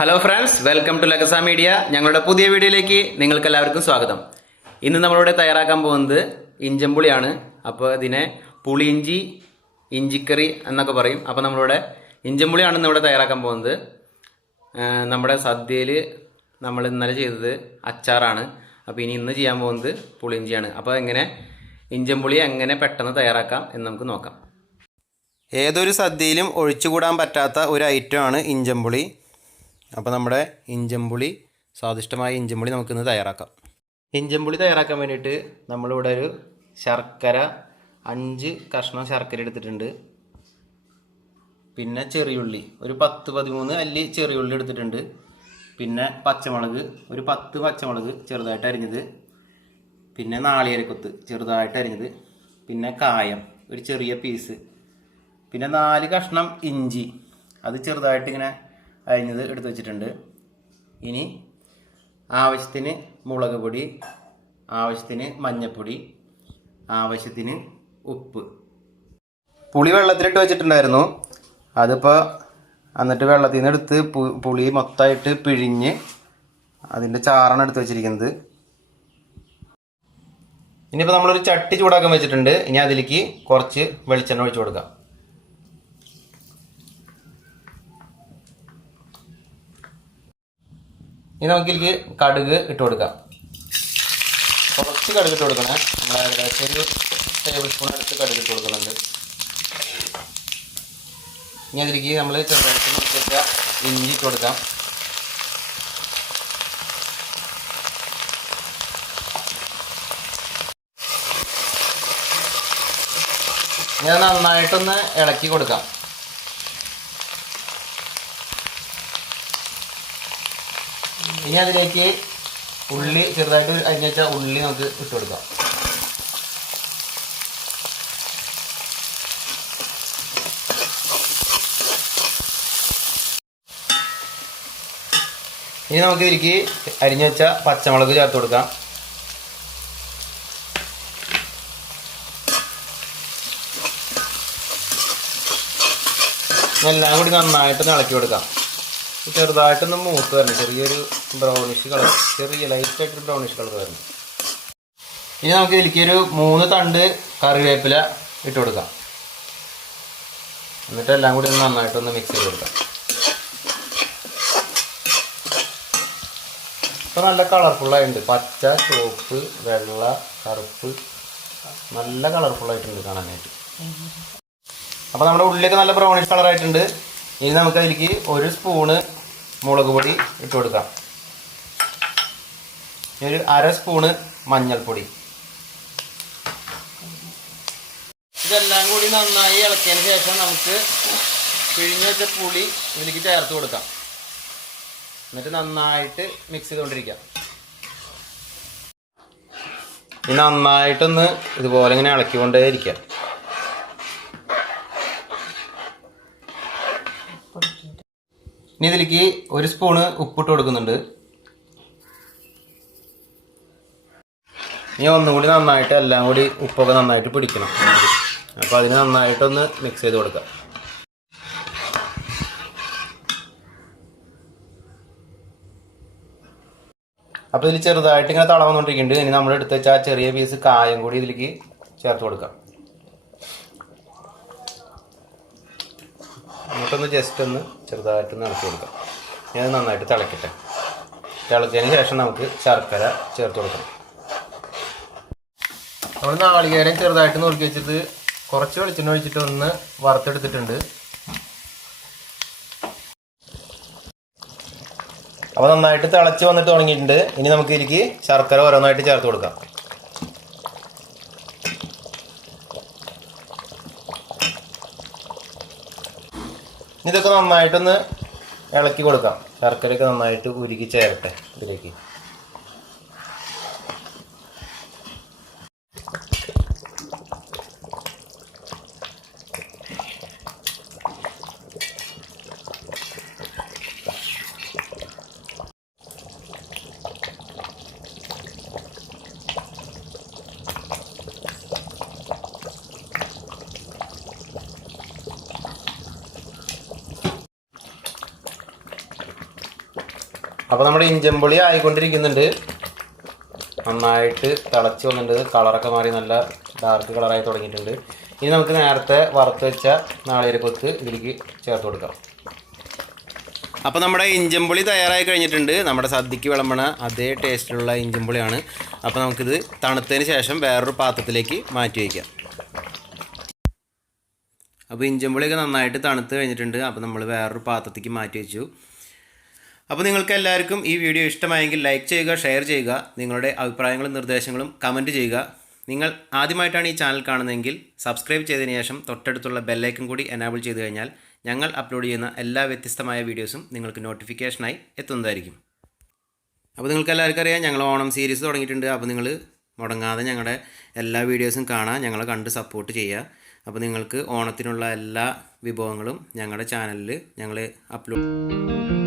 Hello friends, welcome to Lagasa media. ഞങ്ങളുടെ പുതിയ വീഡിയോയിലേക്ക് നിങ്ങൾക്ക് എല്ലാവർക്കും സ്വാഗതം. ഇന്ന് നമ്മളിവിടെ തയ്യാറാക്കാൻ പോകുന്നത് ഇഞ്ചമ്പുളിയാണ്. അപ്പോൾ ഇതിനെ പുളിയിഞ്ചി, ഇഞ്ചിക്കറി എന്നൊക്കെ പറയും. അപ്പോൾ നമ്മളിവിടെ ഇഞ്ചമ്പുളിയാണ് ഇന്നിവിടെ തയ്യാറാക്കാൻ പോകുന്നത്. നമ്മുടെ സദ്യയിൽ നമ്മൾ ഇന്നലെ ചെയ്തത് അച്ചാറാണ്. അപ്പോൾ ഇന്ന് ചെയ്യാൻ പോകുന്നത് പുളിയിഞ്ചിയാണ്. അപ്പോൾ എങ്ങനെ ഇഞ്ചമ്പുളി എങ്ങനെ പെട്ടെന്ന് തയ്യാറാക്കാം എന്ന് നമുക്ക് നോക്കാം. ഏതൊരു സദ്യയിലും ഒഴിച്ചുകൂടാൻ പറ്റാത്ത ഒരു ഐറ്റമാണ് ഇഞ്ചമ്പുളി. അപ്പോൾ നമ്മുടെ ഇഞ്ചമ്പുളി, സ്വാദിഷ്ടമായ ഇഞ്ചമ്പുളി നമുക്കിന്ന് തയ്യാറാക്കാം. ഇഞ്ചമ്പുളി തയ്യാറാക്കാൻ വേണ്ടിയിട്ട് നമ്മളിവിടെ ഒരു ശർക്കര 5 കഷ്ണം ശർക്കര എടുത്തിട്ടുണ്ട്. പിന്നെ ചെറിയുള്ളി ഒരു 10-13 അല്ലി ചെറിയുള്ളി എടുത്തിട്ടുണ്ട്. പിന്നെ പച്ചമുളക് ഒരു 10 പച്ചമുളക് ചെറുതായിട്ട് അരിഞ്ഞത്. പിന്നെ നാളികേരക്കൊത്ത് ചെറുതായിട്ട് അരിഞ്ഞത്. പിന്നെ കായം ഒരു ചെറിയ പീസ്. പിന്നെ 4 കഷ്ണം ഇഞ്ചി, അത് ചെറുതായിട്ട് ഇങ്ങനെ അരിഞ്ഞത് എടുത്ത് വെച്ചിട്ടുണ്ട്. ഇനി ആവശ്യത്തിന് മുളക് പൊടി, ആവശ്യത്തിന് മഞ്ഞൾപ്പൊടി, ആവശ്യത്തിന് ഉപ്പ്. പുളി വെള്ളത്തിലിട്ട് വെച്ചിട്ടുണ്ടായിരുന്നു. അതിപ്പോൾ എന്നിട്ട് വെള്ളത്തിൽ നിന്ന് എടുത്ത് പുളി മൊത്തമായിട്ട് പിഴിഞ്ഞ് അതിൻ്റെ ചാറാണ് എടുത്ത് വെച്ചിരിക്കുന്നത്. ഇനിയിപ്പോൾ നമ്മളൊരു ചട്ടി ചൂടാക്കാൻ വെച്ചിട്ടുണ്ട്. ഇനി അതിലേക്ക് കുറച്ച് വെളിച്ചെണ്ണ ഒഴിച്ചു കൊടുക്കാം. ഇനി നമുക്കിതിലേക്ക് കടുക് ഇട്ട് കൊടുക്കാം. കുറച്ച് കടുക് ഇട്ട് കൊടുക്കണേ. നമ്മൾ ഏകദേശം ഒരു ടേബിൾ സ്പൂൺ അടുത്ത് കടുക് ഇട്ട് കൊടുക്കുന്നുണ്ട്. ഇനി അതിലേക്ക് നമ്മൾ ചെറുതായിട്ട് മുറിച്ച ഇഞ്ചി ഇട്ട് കൊടുക്കാം. ഇനി അത് നന്നായിട്ടൊന്ന് ഇളക്കി കൊടുക്കാം. ഇനി അതിലേക്ക് ഉള്ളി ചെറുതായിട്ട് അരിഞ്ഞ് വെച്ചാൽ ഉള്ളി നമുക്ക് ഇട്ട് കൊടുക്കാം. ഇനി നമുക്ക് ഇതിലേക്ക് അരിഞ്ഞ് വെച്ച പച്ചമുളക് ചേർത്ത് കൊടുക്കാം. എല്ലാം കൂടി നന്നായിട്ടൊന്ന് ഇളക്കി കൊടുക്കാം. ചെറുതായിട്ടൊന്ന് മൂത്ത് വരണം. ചെറിയൊരു ബ്രൗണിഷ് കളർ, ചെറിയ ലൈറ്റായിട്ടൊരു ബ്രൗണിഷ് കളർ വരണം. ഇനി നമുക്ക് ഇതിലേക്ക് ഒരു 3 തണ്ട് കറിവേപ്പില ഇട്ട് കൊടുക്കാം. എന്നിട്ട് എല്ലാം കൂടി ഒന്ന് നന്നായിട്ടൊന്ന് മിക്സ് ചെയ്ത് കൊടുക്കാം. ഇപ്പോൾ നല്ല കളർഫുള്ളായിട്ടുണ്ട്. പച്ച, ചുവപ്പ്, വെള്ള, കറുപ്പ്, നല്ല കളർഫുള്ളായിട്ടുണ്ട് കാണാനായിട്ട്. അപ്പോൾ നമ്മുടെ ഉള്ളിലൊക്കെ നല്ല ബ്രൗണിഷ് കളറായിട്ടുണ്ട്. ഇനി നമുക്ക് അതിലേക്ക് 1 സ്പൂണ് മുളക് പൊടി ഇട്ട് കൊടുക്കാം. ഒരു 1/2 സ്പൂണ് മഞ്ഞൾപ്പൊടി. ഇതെല്ലാം കൂടി നന്നായി ഇളക്കിയതിന് ശേഷം നമുക്ക് പിഴിഞ്ഞ് വെച്ച പുളി ഇതിലേക്ക് ചേർത്ത് കൊടുക്കാം. എന്നിട്ട് നന്നായിട്ട് മിക്സ് ചെയ്തുകൊണ്ടിരിക്കാം. ഇനി നന്നായിട്ടൊന്ന് ഇതുപോലെ ഇങ്ങനെ ഇളക്കിക്കൊണ്ടേ ഇരിക്കാം. ഇനി ഇതിലേക്ക് 1 സ്പൂണ് ഉപ്പിട്ട് കൊടുക്കുന്നുണ്ട്. ഇനി ഒന്നും കൂടി നന്നായിട്ട് എല്ലാം കൂടി ഉപ്പൊക്കെ നന്നായിട്ട് പിടിക്കണം. അപ്പോൾ അതിന് നന്നായിട്ടൊന്ന് മിക്സ് ചെയ്ത് കൊടുക്കാം. അപ്പോൾ ഇതിൽ ചെറുതായിട്ട് ഇങ്ങനെ തള വന്നുകൊണ്ടിരിക്കുന്നുണ്ട്. ഇനി നമ്മൾ എടുത്ത് വെച്ചാൽ ചെറിയ പീസ് കായം കൂടി ഇതിലേക്ക് ചേർത്ത് കൊടുക്കാം. എന്നിട്ടൊന്ന് ജസ്റ്റ് ഒന്ന് ചെറുതായിട്ടൊന്ന് ഇളക്കി കൊടുക്കാം. ഇത് നന്നായിട്ട് തിളക്കട്ടെ. തിളച്ചതിന് ശേഷം നമുക്ക് ശർക്കര ചേർത്ത് കൊടുക്കാം. നമ്മൾ നാളികേരം ചെറുതായിട്ട് നുറുക്കി വെച്ചിട്ട് കുറച്ച് വെളിച്ചെണ്ണ ഒഴിച്ചിട്ട് ഒന്ന് വറുത്തെടുത്തിട്ടുണ്ട്. അപ്പോൾ നന്നായിട്ട് തിളച്ച് വന്നിട്ട് തുടങ്ങിയിട്ടുണ്ട്. ഇനി നമുക്ക് ഇതിലേക്ക് ശർക്കര ഓരോന്നായിട്ട് ചേർത്ത് കൊടുക്കാം. ഇതൊക്കെ നന്നായിട്ടൊന്ന് ഇളക്കി കൊടുക്കാം. ശർക്കരയൊക്കെ നന്നായിട്ട് ഉരുക്കി ചേരട്ടെ ഇതിലേക്ക്. അപ്പോൾ നമ്മുടെ ഇഞ്ചമ്പുളി ആയിക്കൊണ്ടിരിക്കുന്നുണ്ട്. നന്നായിട്ട് തിളച്ച് വന്നിട്ടുണ്ട്. കളറൊക്കെ മാറി നല്ല ഡാർക്ക് കളറായി തുടങ്ങിയിട്ടുണ്ട്. ഇനി നമുക്ക് നേരത്തെ വറുത്ത് വെച്ച നാളികേരക്കൊത്ത് ഇതിലേക്ക് ചേർത്ത് കൊടുക്കാം. അപ്പോൾ നമ്മുടെ ഇഞ്ചമ്പുളി തയ്യാറായി കഴിഞ്ഞിട്ടുണ്ട്. നമ്മുടെ സദ്യക്ക് വിളമ്പണ അതേ ടേസ്റ്റിലുള്ള ഇഞ്ചമ്പുളിയാണ്. അപ്പോൾ നമുക്കിത് തണുത്തതിന് ശേഷം വേറൊരു പാത്രത്തിലേക്ക് മാറ്റി വയ്ക്കാം. അപ്പോൾ ഇഞ്ചമ്പുളിയൊക്കെ നന്നായിട്ട് തണുത്ത് കഴിഞ്ഞിട്ടുണ്ട്. അപ്പോൾ നമ്മൾ വേറൊരു പാത്രത്തേക്ക് മാറ്റി വെച്ചു. അപ്പോൾ നിങ്ങൾക്ക് എല്ലാവർക്കും ഈ വീഡിയോ ഇഷ്ടമായെങ്കിൽ ലൈക്ക് ചെയ്യുക, ഷെയർ ചെയ്യുക, നിങ്ങളുടെ അഭിപ്രായങ്ങളും നിർദ്ദേശങ്ങളും കമൻറ്റ് ചെയ്യുക. നിങ്ങൾ ആദ്യമായിട്ടാണ് ഈ ചാനൽ കാണുന്നതെങ്കിൽ സബ്സ്ക്രൈബ് ചെയ്തതിന് ശേഷം തൊട്ടടുത്തുള്ള ബെല്ലൈക്കൺ കൂടി എനാബിൾ ചെയ്ത് കഴിഞ്ഞാൽ ഞങ്ങൾ അപ്ലോഡ് ചെയ്യുന്ന എല്ലാ വ്യത്യസ്തമായ വീഡിയോസും നിങ്ങൾക്ക് നോട്ടിഫിക്കേഷനായി എത്തുന്നതായിരിക്കും. അപ്പോൾ നിങ്ങൾക്ക് എല്ലാവർക്കും അറിയാം, ഞങ്ങൾ ഓണം സീരീസ് തുടങ്ങിയിട്ടുണ്ട്. അപ്പോൾ നിങ്ങൾ മുടങ്ങാതെ ഞങ്ങളുടെ എല്ലാ വീഡിയോസും കാണാൻ ഞങ്ങളെ കണ്ട് സപ്പോർട്ട് ചെയ്യുക. അപ്പോൾ നിങ്ങൾക്ക് ഓണത്തിനുള്ള എല്ലാ വിഭവങ്ങളും ഞങ്ങളുടെ ചാനലിൽ ഞങ്ങൾ അപ്ലോഡ്